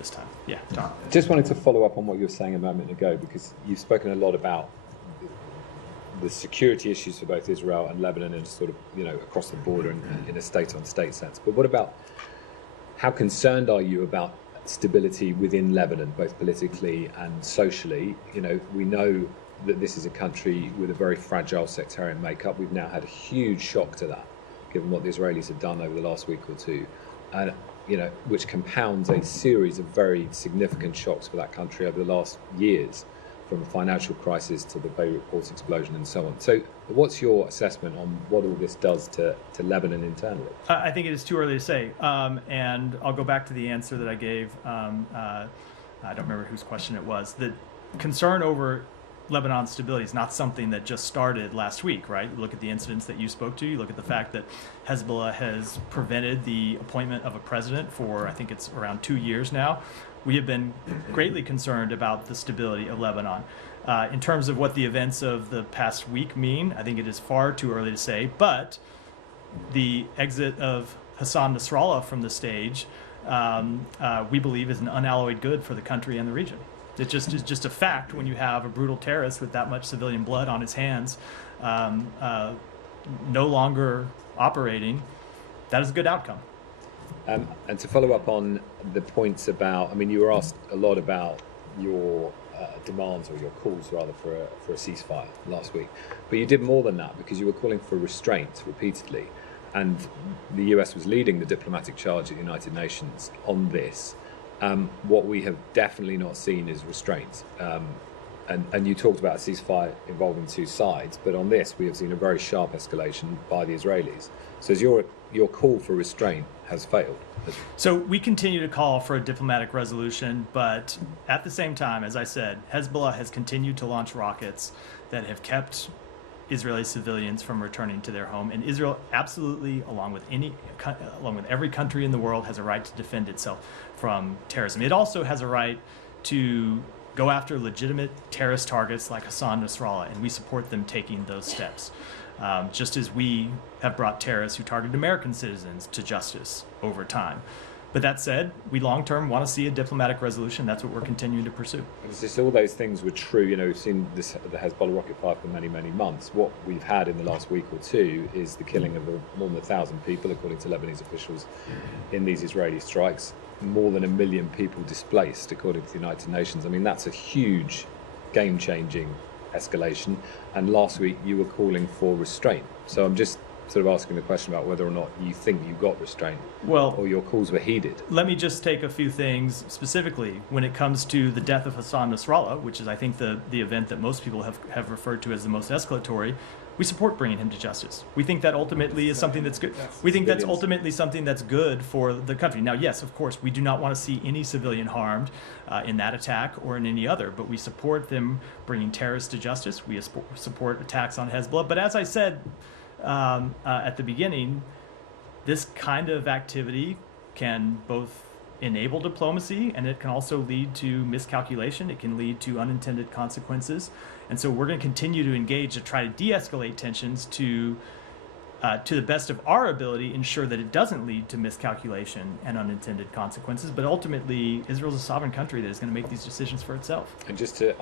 this time. Yeah, Tom. Just wanted to follow up on what you were saying a moment ago, because you've spoken a lot about the security issues for both Israel and Lebanon and sort of, across the border in a state-on-state sense. But what about, how concerned are you about stability within Lebanon, both politically and socially? We know that this is a country with a very fragile sectarian makeup. We've now had a huge shock to that, given what the Israelis have done over the last week or two, and which compounds a series of very significant shocks for that country over the last years, from a financial crisis to the Beirut port explosion and so on. So what's your assessment on what all this does to Lebanon internally? I think it is too early to say. And I'll go back to the answer that I gave. I don't remember whose question it was. The concern over Lebanon's stability is not something that just started last week, right? You look at the incidents that you spoke to. You look at the fact that Hezbollah has prevented the appointment of a president for, I think it's around 2 years now. We have been greatly concerned about the stability of Lebanon. In terms of what the events of the past week mean, I think it is far too early to say, but the exit of Hassan Nasrallah from the stage, we believe, is an unalloyed good for the country and the region. It just is just a fact when you have a brutal terrorist with that much civilian blood on his hands no longer operating. That is a good outcome. And to follow up on the points about, you were asked a lot about your demands, or your calls rather, for a ceasefire last week. But you did more than that, because you were calling for restraint repeatedly. And the US was leading the diplomatic charge at the United Nations on this. What we have definitely not seen is restraint. And you talked about a ceasefire involving two sides, but on this we have seen a very sharp escalation by the Israelis. So as your call for restraint has failed. So we continue to call for a diplomatic resolution, but at the same time, as I said, Hezbollah has continued to launch rockets that have kept Israeli civilians from returning to their home, and Israel absolutely, along with every country in the world, has a right to defend itself from terrorism. It also has a right to go after legitimate terrorist targets like Hassan Nasrallah, and we support them taking those steps. Just as we have brought terrorists who targeted American citizens to justice over time. But that said, we long-term want to see a diplomatic resolution. That's what we're continuing to pursue. Just all those things were true. We've seen the Hezbollah rocket fire for many, many months. What we've had in the last week or two is the killing of more than 1,000 people, according to Lebanese officials, in these Israeli strikes. More than 1 million people displaced, according to the United Nations. That's a huge, game-changing escalation. And last week you were calling for restraint. So I'm just sort of asking the question about whether or not you think you got restraint, or your calls were heeded. Let me just take a few things specifically when it comes to the death of Hassan Nasrallah, which is, I think, the event that most people have referred to as the most escalatory. We support bringing him to justice. We think that ultimately is something that's good. We think that's ultimately something that's good for the country. Now, yes, of course, we do not want to see any civilian harmed in that attack or in any other, but we support them bringing terrorists to justice. We support attacks on Hezbollah. But as I said at the beginning, this kind of activity can both enable diplomacy, and it can also lead to miscalculation. It can lead to unintended consequences. And so we're going to continue to engage to try to de-escalate tensions to the best of our ability, ensure that it doesn't lead to miscalculation and unintended consequences. But ultimately, Israel's a sovereign country that is going to make these decisions for itself. And just to